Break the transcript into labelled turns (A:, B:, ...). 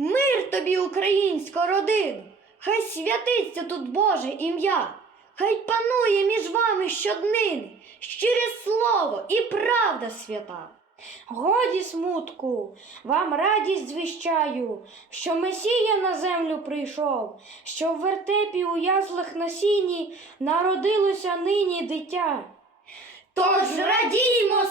A: Мир тобі, українська родина, хай святиться тут Боже ім'я, хай панує між вами щоднини щире слово і правда свята.
B: Годі смутку, вам радість звіщаю, що Месія на землю прийшов, що в вертепі у язлах на сіні народилося нині дитя.
A: Тож радіймо